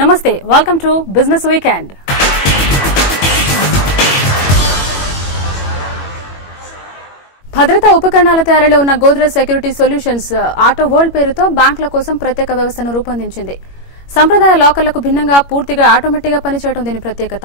Namaste. Welcome to Business Weekend. భద్రతా ఉపకరణాల తయారీలో ఉన్న Godrej security solutions auto world పేరుతో బ్యాంకుల కోసం ప్రత్యేక వ్యవస్థను రూపొందించింది. సంప్రదాయ లాకర్లకు భిన్నంగా పూర్తిగా ఆటోమేటిక్ గా పనిచేయడం దీని ప్రత్యేకత.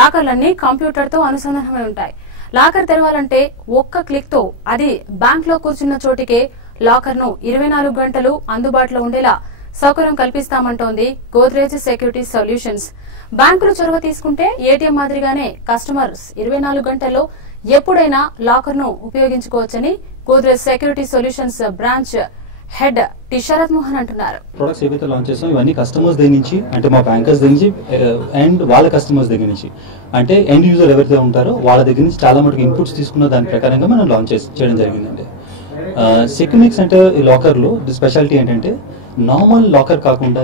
లాకర్లన్నీ కంప్యూటర్ తో అనుసంధానమై ఉంటాయి. లాకర్ తెరవాలంటే ఒక్క క్లిక్ తో అది బ్యాంక్ లో కూర్చున్న చోటికే లాకర్ ను 24 గంటలు అందుబాటులో ఉండేలా సౌకర్యం కల్పిస్తామంటోంది గోద్రేజ్ సెక్యూరిటీ సొల్యూషన్స్. బ్యాంకులు చొరవ తీసుకుంటే ఏటీఎం మాదిరిగానే కస్టమర్స్ 24 గంటల్లో ఎప్పుడైనా లాకర్ ను ఉపయోగించుకోవచ్చని Godrej security solutions branch head T Sharath Mohan అంటున్నారు. ప్రొడక్ట్స్ ఏవైతే లాంచ్ చేస్తాం ఇవన్నీ కస్టమర్స్ దగ్గర నుంచి, అంటే మా బ్యాంకర్స్ దగ్గర నుంచి అండ్ వాళ్ళ కస్టమర్స్ దగ్గర నుంచి, అంటే ఎండ్ యూజర్ ఎవరైతే ఉంటారో వాళ్ళ దగ్గర నుంచి చాలా మటుకు ఇన్పుట్స్ తీసుకున్న దాని ప్రకారంగా మనం లాంచ్ చేయడం జరిగిందండి. సెక్యూనిక్స్ అంటే ఈ లాకర్లో స్పెషాలిటీ ఏంటంటే నార్మల్ లాకర్ కాకుండా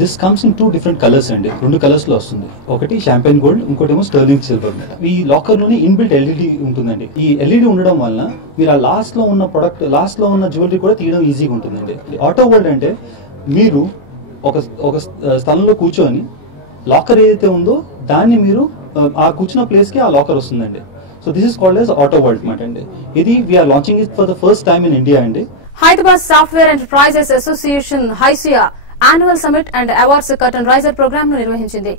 this comes in 2 different colours అండి. 2 కలర్స్ లో వస్తుంది. ఒకటి షాంపెయిన్ గోల్డ్, ఇంకోటేమో స్టర్లింగ్ సిల్వర్. ఈ లాకర్ లోని ఇన్బిల్ట్ ఎల్ఈడి ఉంటుందండి. ఈ ఎల్ఈడి ఉండడం వల్ల మీరు ఆ లాస్ట్ లో ఉన్న ప్రొడక్ట్, లాస్ట్ లో ఉన్న జ్యువెలరీ కూడా తీయడం ఈజీగా ఉంటుందండి. ఆటో వరల్డ్ అంటే మీరు ఒక స్థలంలో కూర్చొని లాకర్ ఏదైతే ఉందో దాన్ని మీరు ఆ కూర్చున్న ప్లేస్ కి ఆ లాకర్ వస్తుందండి. So this is called as auto world మాట అండి. ఇది we are launching it for the first time in India అండి. Hyderabad software enterprises association HYSEA annual summit and awards curtain raiser program ను నిర్వహించింది.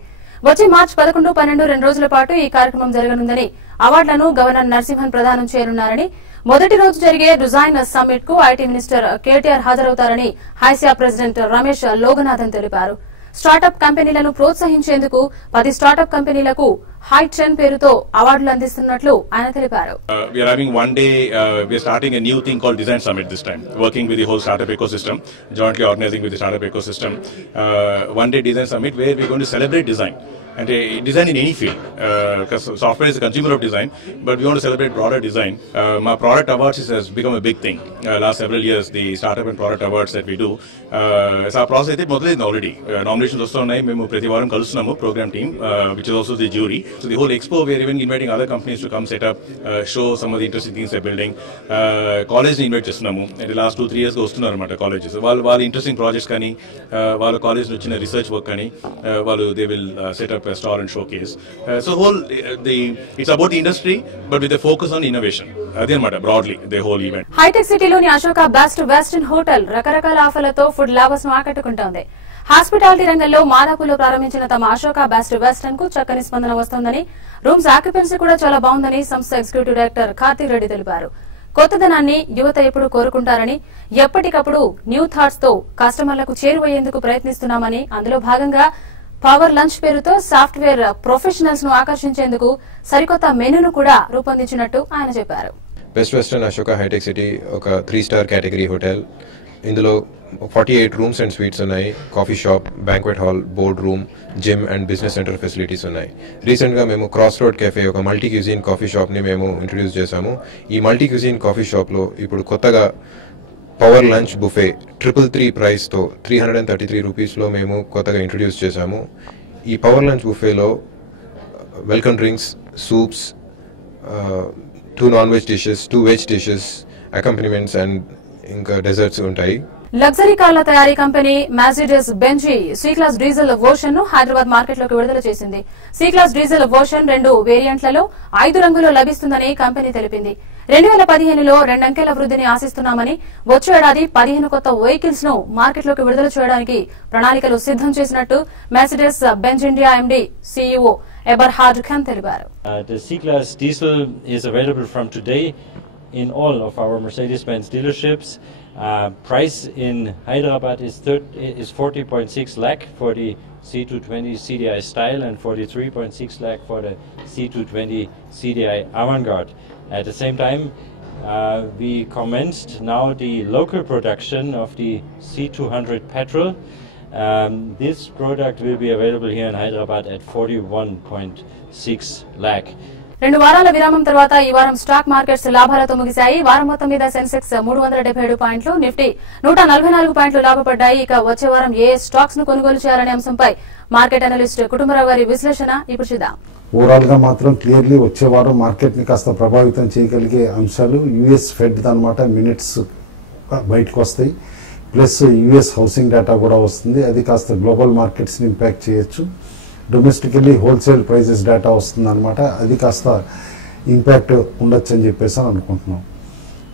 వచ్చే మార్చి 11, 12 2 రోజుల పాటు ఈ కార్యక్రమం జరగనుందని, అవార్డులను గవర్నర్ నరసింహన్ ప్రదానం చేయనున్నారని, మొదటి రోజు జరిగే డిజైన్ సమ్మిట్ కు ఐటీ మినిస్టర్ కేటీఆర్ హాజరవుతారని హైసియా ప్రెసిడెంట్ రమేష్ లోగనాథన్ తెలిపారు. స్టార్టప్ కంపెనీలను ప్రోత్సహించేందుకు 10 స్టార్టప్ కంపెనీలకు హై 10 పేరుతో అవార్డులు అందిస్తున్నట్లు ఆయన తెలిపారు. We are having one day, we are starting a new thing called Design Summit this time, working with the whole startup ecosystem, jointly organizing with the startup ecosystem. One day Design Summit where we are going to celebrate design. And design in any field, because software is a consumer of design, but we want to celebrate broader design. My product awards has become a big thing. Last several years, the startup and product awards that we do. So our process is already. Nominations also are memo prati varam kalustunnamo program team, which is also the jury. So the whole expo, we are even inviting other companies to come set up, show some of the interesting things they're building. College invite chestunnamo. In the last 2-3 years, gostunnaru anamata colleges. While interesting projects kani, while college lo china research work kani, while they will set up a stall and showcase. So whole it's about the industry, but with a focus on innovation. Adhe broadly the whole event. హైటెక్ సిటీలోని Ashoka best western hotel రకరకాల ఆఫర్లతో food lovers ను ఆకట్టుకుంటోంది. Hospitality రంగంలో మాదాపూర్లో ప్రారంభించిన తమ Ashoka best western కు చక్కని స్పందన వస్తోందని, రూమ్స్ ఆక్యుపెన్సీ కూడా చాలా బాగుందని సంస్థ ఎగ్జిక్యూటివ్ డైరెక్టర్ కార్తిక్ రెడ్డి తెలిపారు. కొత్తదనాన్ని యువత ఎప్పుడు కోరుకుంటారని, ఎప్పటికప్పుడు న్యూ థాట్స్ తో కస్టమర్లకు చేరువయ్యేందుకు ప్రయత్నిస్తున్నామని, అందులో భాగంగా పవర్ లంచ్ పేరుతో సాఫ్ట్వేర్ ప్రొఫెషనల్స్ ను ఆకర్షించేందుకు సరికొత్త మెనూను కూడా రూపొందించినట్టు ఆయన చెప్పారు. Best western Ashoka hitech city ఒక 3-స్టార్ కేటగిరీ హోటల్. ఇందులో 48 రూమ్స్ అండ్ స్వీట్స్ ఉన్నాయి. Coffee shop, banquet hall, board room, gym and business centre facilities ఉన్నాయి. రీసెంట్గా మేము క్రాస్ రోడ్ కెఫే, ఒక మల్టీ క్యూజిన్ కాఫీ షాప్ని మేము ఇంట్రడ్యూస్ చేశాము. ఈ మల్టీ క్యూజిన్ కాఫీ షాప్లో ఇప్పుడు కొత్తగా పవర్ లంచ్ బుఫే 333 ప్రైస్తో 333 రూపీస్లో మేము కొత్తగా ఇంట్రడ్యూస్ చేశాము. ఈ పవర్ లంచ్ బుఫేలో welcome drinks, soups, 2 non veg dishes, 2 veg dishes, accompaniments and ఇంకా డెజర్ట్స్ ఉంటాయి. లగ్జరీ కార్ల తయారీ కంపెనీ Mercedes Benz C class diesel version ను హైదరాబాద్ మార్కెట్ లోకి విడుదల చేసింది. సి క్లాస్ డీజిల్ వర్షన్ 2 వేరియంట్లలో 5 రంగుల్లో లభిస్తుందని కంపెనీ తెలిపింది. 2015లో 2 అంకెల వృద్ధిని ఆశిస్తున్నామని, వచ్చే ఏడాది 15 కొత్త వెహికల్స్ ను మార్కెట్ లోకి విడుదల చేయడానికి ప్రణాళికలు సిద్దం చేసినట్టు Mercedes Benz India MD CEO Eberhard Kern తెలిపారు. The C-Class diesel is available from today in all of our Mercedes-Benz dealerships. Price in Hyderabad is 40.6 lakh for the C220 CDI style and 43.6 lakh for the C220 CDI Avantgarde. At the same time, we commenced now the local production of the C200 petrol. This product will be available here in Hyderabad at 41.6 lakh. 2 వారాల విరామం తర్వాత ఈ వారం stock markets లాభాలతో ముగిశాయి. వారం మొత్తం మీద సెన్సెక్స్ 377 పాయింట్లు, నిఫ్టీ 144 పాయింట్లు లాభపడ్డాయి. ఇక వచ్చే వారం ఏ స్టాక్స్ ను కొనుగోలు చేయాలనే అంశంపై మార్కెట్ అనలిస్ట్ కుటుంబరావు గారి విశ్లేషణ ఇప్పుడు చూద్దాం. ఓవరాల్ గా మాత్రం క్లియర్లీ వచ్చే వారం మార్కెట్ ని కాస్త ప్రభావితం చేయగలిగే అంశాలు యుఎస్ ఫెడ్ అన్నమాట మినిట్స్ బయటకు వస్తాయి. ప్లస్ యుఎస్ హౌసింగ్ డేటా కూడా వస్తుంది, అది కాస్త గ్లోబల్ మార్కెట్స్ని ఇంపాక్ట్ చేయొచ్చు. డొమెస్టికల్లీ హోల్సేల్ ప్రైజెస్ డేటా వస్తుంది అనమాట, అది కాస్త ఇంపాక్ట్ ఉండొచ్చు అని చెప్పేసి అని అనుకుంటున్నాం.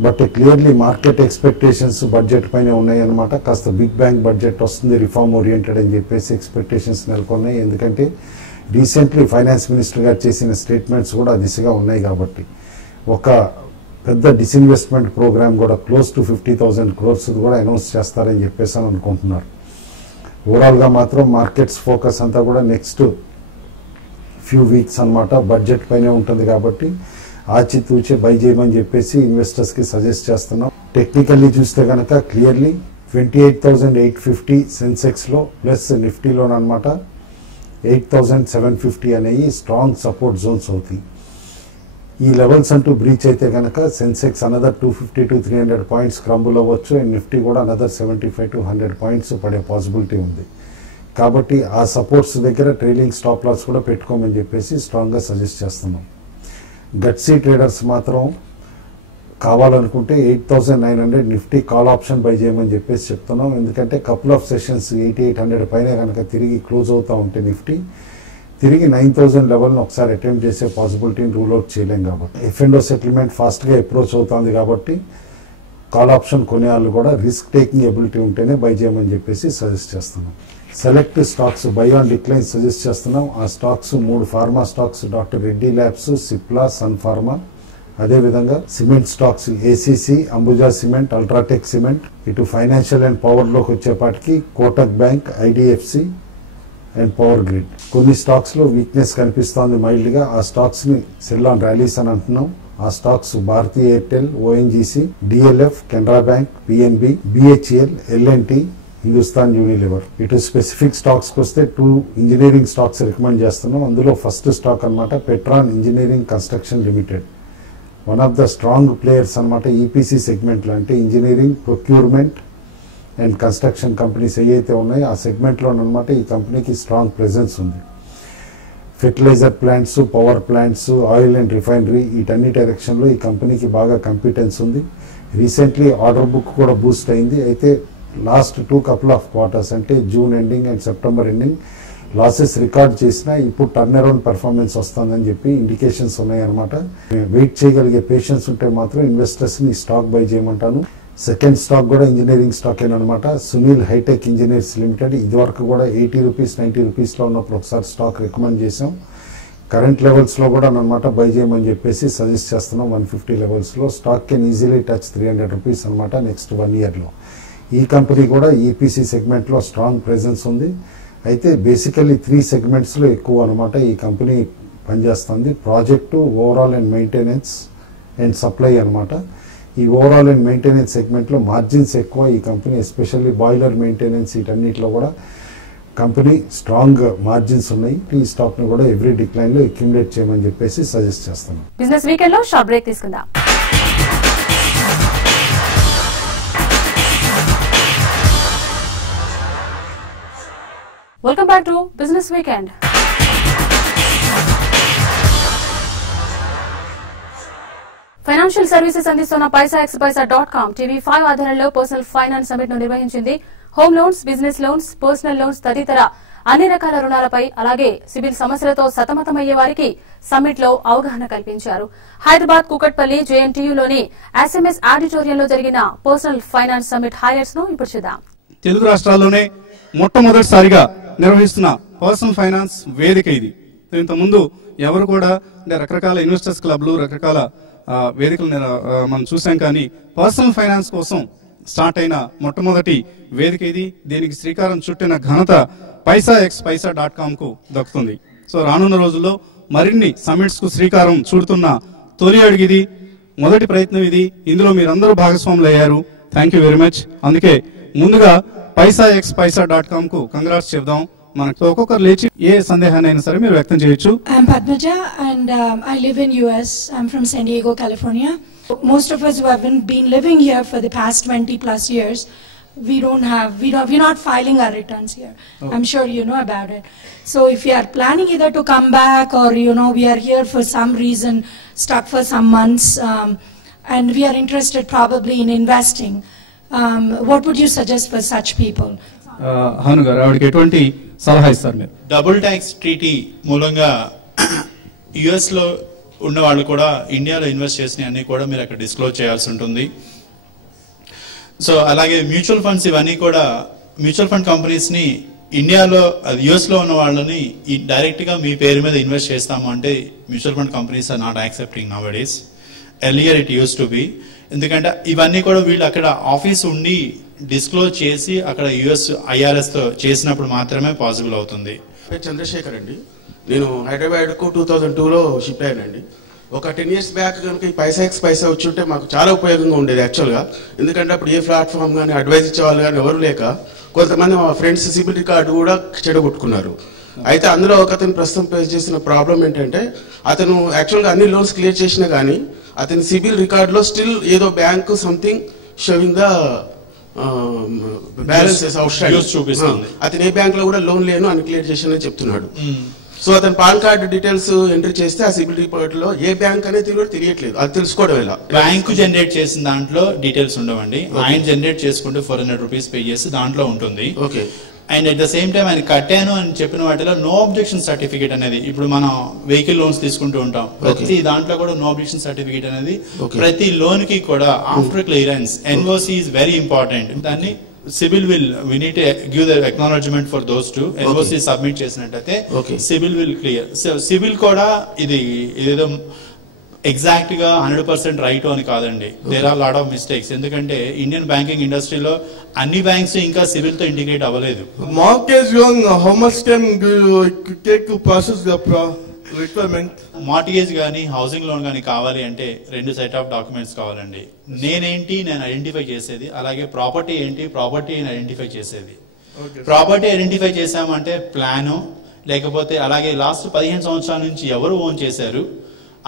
But clearly market expectations budget పైన ఉన్నాయి అనమాట. కాస్త బిగ్ బ్యాంగ్ బడ్జెట్ వస్తుంది, రిఫార్మ్ ఓరియంటెడ్ అని చెప్పేసి ఎక్స్పెక్టేషన్స్ నెలకొన్నాయి. ఎందుకంటే రీసెంట్లీ ఫైనాన్స్ మినిస్టర్ గారు చేసిన స్టేట్మెంట్స్ కూడా దిశగా ఉన్నాయి కాబట్టి ఒక పెద్ద డిస్ఇన్వెస్ట్మెంట్ ప్రోగ్రామ్ కూడా క్లోజ్ టు 50,000 crores కూడా అనౌన్స్ చేస్తారని చెప్పేసి అని అనుకుంటున్నారు. ఓవరాల్గా మాత్రం మార్కెట్స్ ఫోకస్ అంతా కూడా నెక్స్ట్ ఫ్యూ వీక్స్ అనమాట బడ్జెట్ పైనే ఉంటుంది కాబట్టి ఆచితూచే బై చేయమని చెప్పేసి ఇన్వెస్టర్స్కి సజెస్ట్ చేస్తున్నాం. టెక్నికల్లీ చూస్తే కనుక క్లియర్లీ 28,850 సెన్సెక్స్లో ప్లస్ నిఫ్టీలోనమాట 8,750 అనేవి స్ట్రాంగ్ సపోర్ట్ జోన్స్ అవుతాయి. ఈ లెవెల్స్ అంటూ బ్రీచ్ అయితే కనుక Sensex another 250 to 300 points crumble అవ్వచ్చు, అండ్ నిఫ్టీ కూడా అనదర్ 75 to 100 పాయింట్స్ పడే పాసిబిలిటీ ఉంది. కాబట్టి ఆ సపోర్ట్స్ దగ్గర ట్రైలింగ్ స్టాప్ లాస్ కూడా పెట్టుకోమని చెప్పేసి స్ట్రాంగ్గా సజెస్ట్ చేస్తున్నాం. గట్సీ ట్రేడర్స్ మాత్రం కావాలనుకుంటే 8,900 నిఫ్టీ కాల్ ఆప్షన్ బై చేయమని చెప్పేసి చెప్తున్నాం. ఎందుకంటే కపుల్ ఆఫ్ సెషన్స్ 8,800 పైన కనుక తిరిగి క్లోజ్ అవుతూ ఉంటే నిఫ్టీ తిరిగి 9,000 లెవెల్ని ఒకసారి అటెంప్ట్ చేసే పాసిబిలిటీని రూల్ అవుట్ చేయలేం కాబట్టి F&O సెటిల్మెంట్ ఫాస్ట్గా అప్రోచ్ అవుతుంది కాబట్టి కాల్ ఆప్షన్ కొనే వాళ్ళు కూడా రిస్క్ టేకింగ్ ఎబిలిటీ ఉంటేనే బై చేయమని చెప్పేసి సజెస్ట్ చేస్తున్నాం. Select stocks buy on decline suggest చేస్తున్నాం. ఆ stocks 3 pharma stocks doctor Reddy labs, Cipla, Sun Pharma, అదేవిధంగా cement stocks ACC, Ambuja cement, UltraTech cement. ఇటు ఫైనాన్షియల్ అండ్ పవర్లోకి వచ్చేపాటికి Kotak bank, IDFC and power grid. కొన్ని స్టాక్స్లో వీక్నెస్ కనిపిస్తోంది మైల్డ్గా, ఆ స్టాక్స్ని సెల్ ఆన్ ర్యాలీస్ అని అంటున్నాం. ఆ stocks Bharti Airtel, ONGC, DLF, Canara bank, PNB, BHEL, LNT, Hindustan Unilever. ఇటు స్పెసిఫిక్ స్టాక్స్కి వస్తే 2 ఇంజనీరింగ్ స్టాక్స్ రికమెండ్ చేస్తున్నాం. అందులో ఫస్ట్ స్టాక్ అనమాట Petron engineering construction limited, one of the strong players అనమాట ఈపీసీ సెగ్మెంట్లో. అంటే engineering, procurement and construction companies ఏవైతే ఉన్నాయో ఆ సెగ్మెంట్లో అనమాట ఈ కంపెనీకి స్ట్రాంగ్ ప్రెజెన్స్ ఉంది. Fertiliser plants, power plants, oil and refinery, వీటన్ని డైరెక్షన్లో ఈ కంపెనీకి బాగా కాంపిటెన్స్ ఉంది. రీసెంట్లీ ఆర్డర్ బుక్ కూడా బూస్ట్ అయింది. అయితే లాస్ట్ 2 couple of quarters అంటే June ending and September ending losses record చేసినా ఇప్పుడు టర్న్ అరౌండ్ పెర్ఫార్మెన్స్ వస్తుందని చెప్పి ఇండికేషన్స్ ఉన్నాయన్నమాట. వెయిట్ చేయగలిగే పేషెన్స్ ఉంటే మాత్రం ఇన్వెస్టర్స్ని స్టాక్ బై చేయమంటాను. సెకండ్ స్టాక్ కూడా ఇంజనీరింగ్ స్టాక్ ఏనమాట, సునీల్ హైటెక్ ఇంజనీర్స్ లిమిటెడ్. ఇదివరకు కూడా 80 రూపీస్ 90 రూపీస్లో ఉన్నప్పుడు ఒకసారి స్టాక్ రికమెండ్ చేసాం. కరెంట్ లెవెల్స్లో కూడా అనమాట బై చేయమని చెప్పేసి సజెస్ట్ చేస్తున్నాం. 150 లెవెల్స్లో stock can easily touch 300 rupees అనమాట నెక్స్ట్ 1 yearలో. ఈ కంపెనీ కూడా ఈపీసీ సెగ్మెంట్లో స్ట్రాంగ్ ప్రెజెన్స్ ఉంది. అయితే బేసికల్లీ 3 సెగ్మెంట్స్లో ఎక్కువ అనమాట ఈ కంపెనీ పనిచేస్తుంది. Project, overall and maintenance and supply అనమాట. ఈ ఓవరాల్ అండ్ మెయింటెనెన్స్ సెగ్మెంట్లో మార్జిన్స్ ఎక్కువ ఈ కంపెనీ, ఎస్పెషల్లీ బాయిలర్ మెయింటెనెన్స్, వీటన్నిటిలో కూడా కంపెనీ స్ట్రాంగ్ మార్జిన్స్ ఉన్నాయి. ఈ స్టాక్ని కూడా ఎవ్రీ డిక్లైన్లో అక్యుములేట్ చేయమని చెప్పేసి సజెస్ట్ చేస్తున్నాం. బిజినెస్ వీకెండ్ లో షార్ట్ బ్రేక్ తీసుకుందాం. Welcome back to business weekend. Financial services అందిస్తున్న paisaxpaisa.com TV5 ఆధ్వర్యంలో పర్సనల్ ఫైనాన్స్ సమిట్ ను నిర్వహించింది. Home loans, business loans, personal loans తదితర అన్ని రకాల రుణాలపై అలాగే సిబిల్ సమస్యలతో సతమతమయ్యే వారికి సమ్మిట్ లో అవగాహన కల్పించారు. హైదరాబాద్ కూకట్పల్లి జేఎన్టీయూలోని ఎస్ఎంఎస్ ఆడిటోరియంలో జరిగిన పర్సనల్ ఫైనాన్స్ సమ్మిట్ హైలైట్స్ ను ఇప్పుడు చూద్దాం. తెలుగు రాష్ట్రాల్లోనే మొట్టమొదటిసారిగా నిర్వహిస్తున్న పర్సనల్ ఫైనాన్స్ వేదిక ఇది. ఇంతకుముందు ఎవరు కూడా అంటే రకరకాల ఇన్వెస్టర్స్ క్లబ్లు, రకరకాల వేదికలు మనం చూసాం. కానీ పర్సనల్ ఫైనాన్స్ కోసం స్టార్ట్ అయిన మొట్టమొదటి వేదిక ఇది. దీనికి శ్రీకారం చుట్టిన ఘనత paisaxpaisa.com కు దక్కుతుంది. సో రానున్న రోజుల్లో మరిన్ని సమిట్స్ కు శ్రీకారం చుడుతున్న తొలి అడుగు ఇది, మొదటి ప్రయత్నం ఇది. ఇందులో మీరందరూ భాగస్వాములు అయ్యారు. Thank you very much. అందుకే ముందుగా paisaxpaisa.com కు కంగ్రాట్స్ చెప్దాం. మనకు ఒక్కొక్కరు లేచి ఏ సందేహాన్నైనా సరే మీరు వ్యక్తం చేయొచ్చు. I'm Padmaja and I live in US. I'm from San Diego, California. Most of us who have been living here for the past 20 plus years, we're not filing our returns here. Oh. I'm sure you know about it. So if you are planning either to come back or we are here for some reason, stuck for some months, and we are interested probably in investing, What would you suggest for such people? Hanu గారు, ఆవిడకి ఎటువంటి సలహా ఇస్తారు మీరు? Double tax treaty మూలంగా US లో ఉన్న వాళ్ళు కూడా ఇండియాలో ఇన్వెస్ట్ చేసిన అన్ని కూడా మీరు అక్కడ డిస్క్లోజ్ చేయాల్సి ఉంటుంది. సో అలాగే మ్యూచువల్ ఫండ్స్ ఇవన్నీ కూడా మ్యూచువల్ ఫండ్ కంపెనీస్ ని ఇండియాలో యుఎస్ లో ఉన్న వాళ్ళని డైరెక్ట్ గా మీ పేరు మీద ఇన్వెస్ట్ చేస్తాము అంటే mutual fund companies are not accepting now days. Earlier it use to be. ఎందుకంటే ఇవన్నీ కూడా వీళ్ళు అక్కడ ఆఫీస్ ఉండి డిస్క్లోజ్ చేసి అక్కడ యుఎస్ ఐఆర్ఎస్ తో చేసినప్పుడు మాత్రమే పాసిబుల్ అవుతుంది. చంద్రశేఖర్ అండి, నేను హైదరాబాద్ కు 2002లో షిఫ్ట్ అయ్యానండి. ఒక 10 years బ్యాక్ కనుక ఈ పైసా ఎక్స్ పైసా వచ్చి ఉంటే మాకు చాలా ఉపయోగంగా ఉండేది యాక్చువల్గా. ఎందుకంటే అప్పుడు ఏ ప్లాట్ఫామ్ కానీ అడ్వైజ్ ఇచ్చేవాళ్ళు కానీ ఎవరు లేక కొంతమంది మా ఫ్రెండ్స్ సిబిల్ రికార్డు కూడా చెడగొట్టుకున్నారు. అయితే అందులో ఒక అతను ప్రస్తుతం ఫేస్ చేసిన ప్రాబ్లం ఏంటంటే అతను యాక్చువల్గా అన్ని లోన్స్ క్లియర్ చేసినా కానీ అతని సిబిల్ రికార్డులో స్టిల్ ఏదో bank something showing the balances outstanding. అతను ఏ బ్యాంక్ లో కూడా లోన్ లేను అని క్లియర్ చేశానని చెప్తున్నాడు. సో అతను పాన్ కార్డు డీటెయిల్స్ ఎంట్రీ చేస్తే ఆ సిబిల్ రిపోర్ట్ లో ఏ బ్యాంక్ అనేది కూడా తెలియట్లేదు. అది తెలుసుకోవడం ఎలా? బ్యాంకు జనరేట్ చేసిన దాంట్లో డీటెయిల్స్ ఉండవండి. ఆయన జనరేట్ చేసుకుంటే 400 rupees పే చేసి దాంట్లో ఉంటుంది. Okay. And at the same time ఆయన కట్టాను అని చెప్పిన వాటిలో నో అబ్జెక్షన్ సర్టిఫికేట్ అనేది ఇప్పుడు మనం వెహికల్ లోన్స్ తీసుకుంటూ ఉంటాం. ప్రతి దాంట్లో కూడా నో అబ్జెక్షన్ సర్టిఫికేట్ అనేది ప్రతి లోన్ కి కూడా after clearance NOC is very important. దాన్ని CIBIL will we need to give the acknowledgement for those to NOC submit చేసినట్టయితే CIBIL will clear. So CIBIL కూడా ఇదేదో ఎగ్జాక్ట్ గా 100% రైట్ అని కాదండి. There are lot of mistakes. ఎందుకంటే Indian banking ఇండస్ట్రీలో అన్ని బ్యాంక్స్ ఇంకా సివిల్ తో ఇంటిగ్రేట్ అవ్వలేదు. Mortgage loan how much time do you take to process the requirement? Mortgage గానీ హౌసింగ్ లోన్ గానీ కావాలి అంటే 2 సెట్ ఆఫ్ డాక్యుమెంట్స్ కావాలండి. నేను ఐడెంటిఫై చేసేది, అలాగే ప్రాపర్టీ ఏంటి ప్రాపర్టీని ఐడెంటిఫై చేసేది. ప్రాపర్టీ ఐడెంటిఫై చేసామంటే ప్లాను, లేకపోతే అలాగే లాస్ట్ 15 సంవత్సరాల నుంచి ఎవరు ఓన్ చేశారు,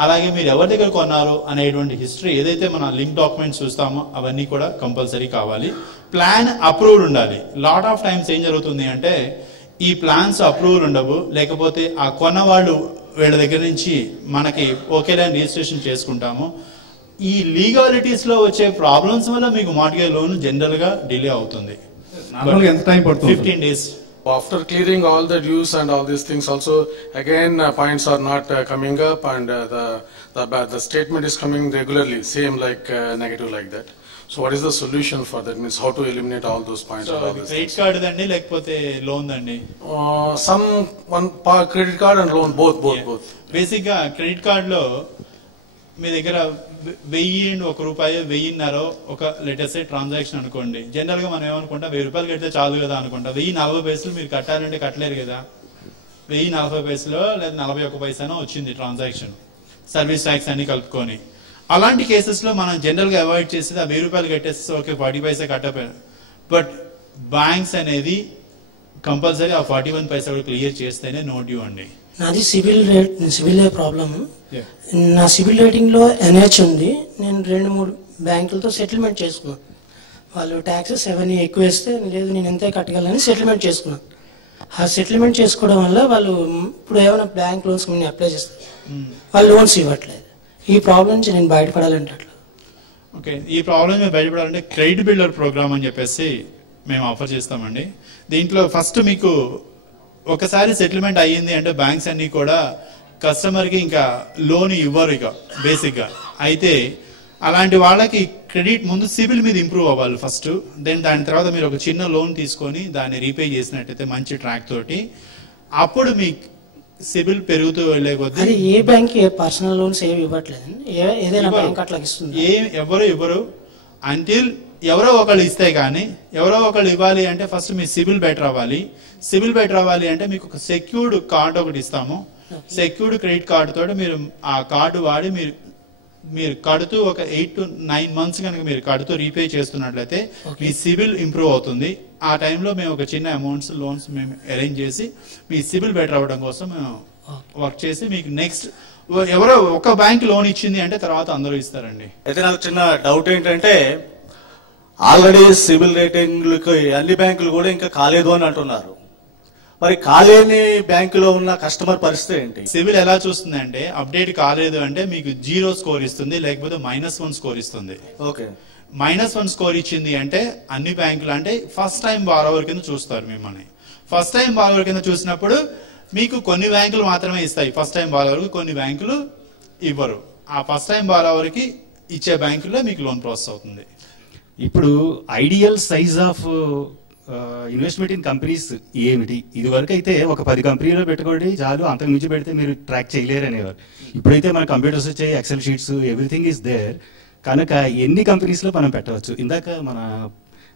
అలాగే మీరు ఎవరి దగ్గర కొన్నారు అనేటువంటి హిస్టరీ ఏదైతే మన లింక్ డాక్యుమెంట్స్ చూస్తామో అవన్నీ కూడా కంపల్సరీ కావాలి. ప్లాన్ అప్రూవ్డ్ ఉండాలి. లాట్ ఆఫ్ టైమ్స్ ఏం జరుగుతుంది అంటే ఈ ప్లాన్స్ అప్రూవల్ ఉండవు, లేకపోతే ఆ కొన్న వాళ్ళు వీళ్ళ దగ్గర నుంచి మనకి ఓకేలా రిజిస్ట్రేషన్ చేసుకుంటాము. ఈ లీగాలిటీస్ లో వచ్చే ప్రాబ్లమ్స్ వల్ల మీకు మార్గేజ్ లోన్ జనరల్ గా డిలే అవుతుంది. ఎంత టైం పడుతుంది? 15 days. After clearing all the dues and all these things, also again points are not coming up, and the statement is coming regularly, same like negative like that. So what is the solution for that? Means how to eliminate all those points? So credit card danni lekapothe loan danni? Some one credit card and loan both. Basic ga credit card lo మీ దగ్గర 1000 రూపాయి 1000 ఒక latest transaction అనుకోండి. General గా మనం ఏమనుకుంటాం 1000 రూపాయలు కడితే చాలు కదా అనుకుంటాం. 1040 పైసలు మీరు కట్టాలంటే కట్టలేరు కదా. 1040 పైసలో లేదా 41 పైసనో వచ్చింది ట్రాన్సాక్షన్, సర్వీస్ ట్యాక్స్ అన్ని కలుపుకొని. అలాంటి కేసెస్ లో మనం జనరల్ గా అవాయిడ్ చేసేది ఆ 1000 రూపాయలు కట్టేస్తే ఓకే 40 పైసా కట్టపోయారు. బట్ బ్యాంక్స్ అనేది కంపల్సరీ ఆ 41 పైసలు క్లియర్ చేస్తేనే నో డ్యూ అండి. నాది సివిల్ ప్రాబ్లమ్. నా సివిల్ రేటింగ్ లో ఎన్హెచ్ ఉంది. నేను 2-3 బ్యాంకులతో సెటిల్మెంట్ చేసుకున్నాను. వాళ్ళు ట్యాక్సెస్ అవన్నీ ఎక్కువ వేస్తే లేదు నేను ఎంతే కట్టగలని సెటిల్మెంట్ చేసుకున్నాను. ఆ సెటిల్మెంట్ చేసుకోవడం వల్ల వాళ్ళు ఇప్పుడు ఏమైనా బ్యాంక్ లోన్స్ అప్లై చేస్తారు, వాళ్ళు లోన్స్ ఇవ్వట్లేదు. ఈ ప్రాబ్లం నుంచి నేను బయటపడాలంటే అట్లా. ఓకే, ఈ ప్రాబ్లం మీద బయటపడాలంటే క్రెడిట్ బిల్డర్ ప్రోగ్రామ్ అని చెప్పేసి మేము ఆఫర్ చేస్తామండి. దీంట్లో ఫస్ట్ మీకు ఒకసారి సెటిల్మెంట్ అయ్యింది అంటే బ్యాంక్స్ అన్ని కూడా కస్టమర్ కి ఇంకా లోన్ ఇవ్వరు ఇక బేసిక్ గా. అయితే అలాంటి వాళ్ళకి క్రెడిట్ ముందు సిబిల్ మీద ఇంప్రూవ్ అవ్వాలి ఫస్ట్. దెన్ దాని తర్వాత మీరు ఒక చిన్న లోన్ తీసుకొని దాన్ని రీపే చేసినట్టయితే మంచి ట్రాక్ తోటి అప్పుడు మీ సిబిల్ పెరుగుతూ వెళ్లే కొద్దీ ఏ బ్యాంక్ పర్సనల్ లోన్స్ ఏమి ఇవ్వట్లేదు, ఏదైనా బ్యాంక్ అట్లా ఇస్తుంది. ఎవరు ఇవ్వరు అంటిల్ ఎవరో ఒకళ్ళు ఇస్తే గానీ. ఎవరో ఒకళ్ళు ఇవ్వాలి అంటే ఫస్ట్ మీ సిబిల్ బెటర్ అవ్వాలి. సిబిల్ బెటర్ అవ్వాలి అంటే మీకు ఒక సెక్యూర్డ్ కార్డు ఒకటి ఇస్తాము. సెక్యూర్డ్ క్రెడిట్ కార్డు తోటి మీరు ఆ కార్డు వాడి మీరు కడుతూ ఒక 8 to 9 months కనుక మీరు కడుతూ రీపే చేస్తున్నట్లయితే మీ సిబిల్ ఇంప్రూవ్ అవుతుంది. ఆ టైంలో మేము ఒక చిన్న అమౌంట్స్ లోన్స్ మేము అరేంజ్ చేసి మీ సిబిల్ బెటర్ అవ్వడం కోసం మేము వర్క్ చేసి మీకు నెక్స్ట్ ఎవరో ఒక బ్యాంక్ లోన్ ఇచ్చింది అంటే తర్వాత అందరూ ఇస్తారండి. అయితే నాకు చిన్న డౌట్ ఏంటంటే ఆల్రెడీ సిబిల్ రేటింగ్లకు అన్ని బ్యాంకులు కూడా ఇంకా కాలేదు అని అంటున్నారు. మరి కాలేని బ్యాంకులో ఉన్న కస్టమర్ పరిస్థితి ఏంటి? సిబిల్ ఎలా చూస్తుంది అంటే అప్డేట్ కాలేదు అంటే మీకు 0 స్కోర్ ఇస్తుంది, లేకపోతే -1 స్కోర్ ఇస్తుంది. ఓకే, -1 స్కోర్ ఇచ్చింది అంటే అన్ని బ్యాంకులు అంటే ఫస్ట్ టైం బారోవర్ కింద చూస్తారు మిమ్మల్ని. ఫస్ట్ టైం బారోవర్ కింద చూసినప్పుడు మీకు కొన్ని బ్యాంకులు మాత్రమే ఇస్తాయి ఫస్ట్ టైం బారోవర్కి, కొన్ని బ్యాంకులు ఇవ్వరు. ఆ ఫస్ట్ టైం బారోవర్కి ఇచ్చే బ్యాంకుల్లో మీకు లోన్ ప్రాసెస్ అవుతుంది. ఇప్పుడు ideal size of investment in companies ఏమిటి? ఇది వరకు అయితే ఒక 10 కంపెనీలో పెట్టుకోండి చాలు, అంతకు మించి పెడితే మీరు ట్రాక్ చేయలేరు అనేవారు. ఇప్పుడైతే మన కంప్యూటర్స్ వచ్చాయి, excel sheets, everything is there. కనుక ఎన్ని కంపెనీస్లో మనం పెట్టవచ్చు? ఇందాక మన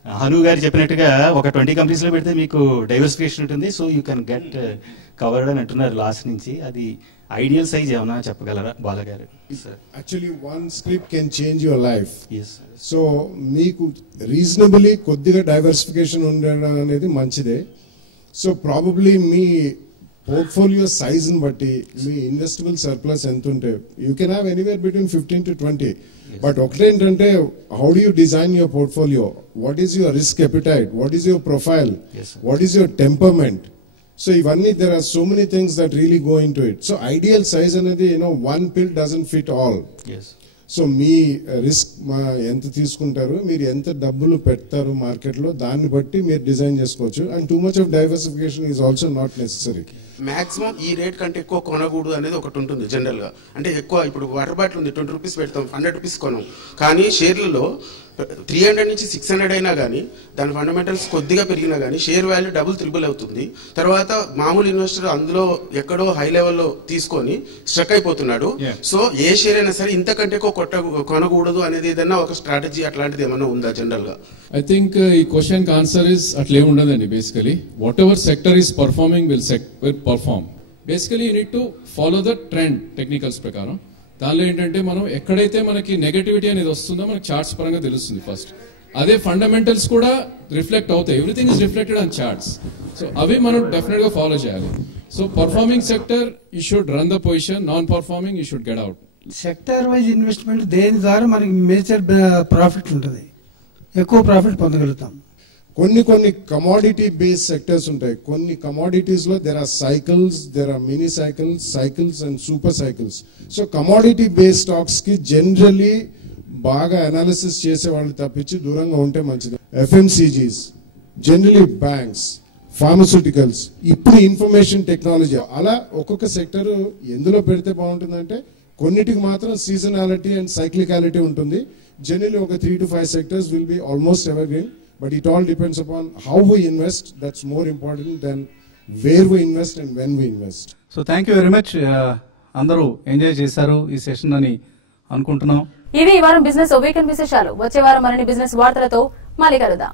హను గారు చెప్పినట్టుగా ఒక 20 కంపెనీస్లో పెడితే మీకు డైవర్సిఫికేషన్ ఉంటుంది, so you can get covered అని అంటున్నారు లాస్ట్ నుంచి. అది ఐడియల్ సైజ్ ఏమన్నా చెప్పగలరా బాలగారు? Actually one script can change your life. Yes. So మీకు రీజనబుల్లీ కొద్దిగా డైవర్సిఫికేషన్ ఉండడం అనేది మంచిదే. సో ప్రాబబ్లీ మీ పోర్ట్ఫోలియో సైజ్ని బట్టి మీ ఇన్వెస్టబుల్ సర్ప్లస్ ఎంత ఉంటే you can have anywhere between 15 to 20. But ఒకటేంటంటే how do you design your portfolio, what is your risk appetite, what is your profile, what is your temperament. So ఇవన్నీ there are so many things that really go into it. So ideal size అనేది one pill doesn't fit all. Yes. So me risk ఎంత తీసుకుంటారు, మీరు ఎంత డబ్బులు పెడతారు మార్కెట్లో, దాన్ని బట్టి మీరు డిజైన్ చేసుకోవచ్చు. And too much of diversification is also not necessary. Maximum ఈ రేట్ కంటే ఎక్కువ కొనకూడదు అనేది ఒకటి ఉంటుంది జనరల్ గా. అంటే ఎక్కువ ఇప్పుడు వాటర్ బాటిల్ ఉంది 20 రూపీస్ పెడతాం, 100 రూపీస్ కొనం. కానీ షేర్లలో 300 నుంచి 600 అయినా కానీ దాని ఫండమెంటల్స్ కొద్దిగా పెరిగినా కానీ షేర్ వాల్యూ డబుల్ త్రిబుల్ అవుతుంది. తర్వాత మామూలు ఇన్వెస్టర్ అందులో ఎక్కడో హై లెవెల్లో తీసుకొని స్ట్రక్ అయిపోతున్నాడు. సో ఏ షేర్ అయినా సరే ఇంతకంటే ఎక్కువ కొనకూడదు అనేది ఏదైనా ఒక స్ట్రాటజీ అట్లాంటిది ఏమన్నా ఉందా జనరల్ గా? ఐ థింక్ ఈ క్వశ్చన్ ఆన్సర్ ఇస్ అట్లే ఉండదండి. Basically what ever sector is performing will perform. Basically you need to follow the trend technicals ప్రకారం. దానిలో ఏంటంటే మనం ఎక్కడైతే మనకి నెగటివిటీ అనేది వస్తుందో మనకి చార్ట్స్ పరంగా తెలుస్తుంది ఫస్ట్. అదే ఫండమెంటల్స్ కూడా రిఫ్లెక్ట్ అవుతాయి. Everything is reflected on charts. So అవి మనం డెఫినెట్ గా ఫాలో చేయాలి. So performing sector you should run the position, non performing you should get out. Sector wise investment దేని ద్వారా మనకి మేజర్ ప్రాఫిట్ ఉంటుంది, ఎక్కువ ప్రాఫిట్ పొందగలుగుతాం. కొన్ని కమోడిటీ బేస్డ్ సెక్టర్స్ ఉంటాయి. కొన్ని కమోడిటీస్ లో there are cycles, there are mini cycles and super cycles. So commodity based stocks కి జనరల్లీ బాగా అనాలిసిస్ చేసే వాళ్ళు తప్పించి దూరంగా ఉంటే మంచిది. ఎఫ్ఎంసీజీస్, జనరలీ బ్యాంక్స్, ఫార్మస్యూటికల్స్, ఇప్పుడు ఇన్ఫర్మేషన్ టెక్నాలజీ, అలా ఒక్కొక్క సెక్టర్ ఎందులో పెడితే బాగుంటుందంటే కొన్నిటికి మాత్రం సీజనాలిటీ అండ్ సైక్లికాలిటీ ఉంటుంది. జనరల్లీ ఒక 3 to 5 sectors will be almost evergreen. But it all depends upon how we invest. That's more important than where we invest and when we invest. So thank you very much. అందరూ enjoy చేశారు ఈ session అని అనుకుంటున్నాం. ఇవి ఈ వారం business weekend విశేషాలు. వచ్చే వారం మరిన్ని బిజినెస్ వార్తలతో మళ్ళీ కలుద్దాం.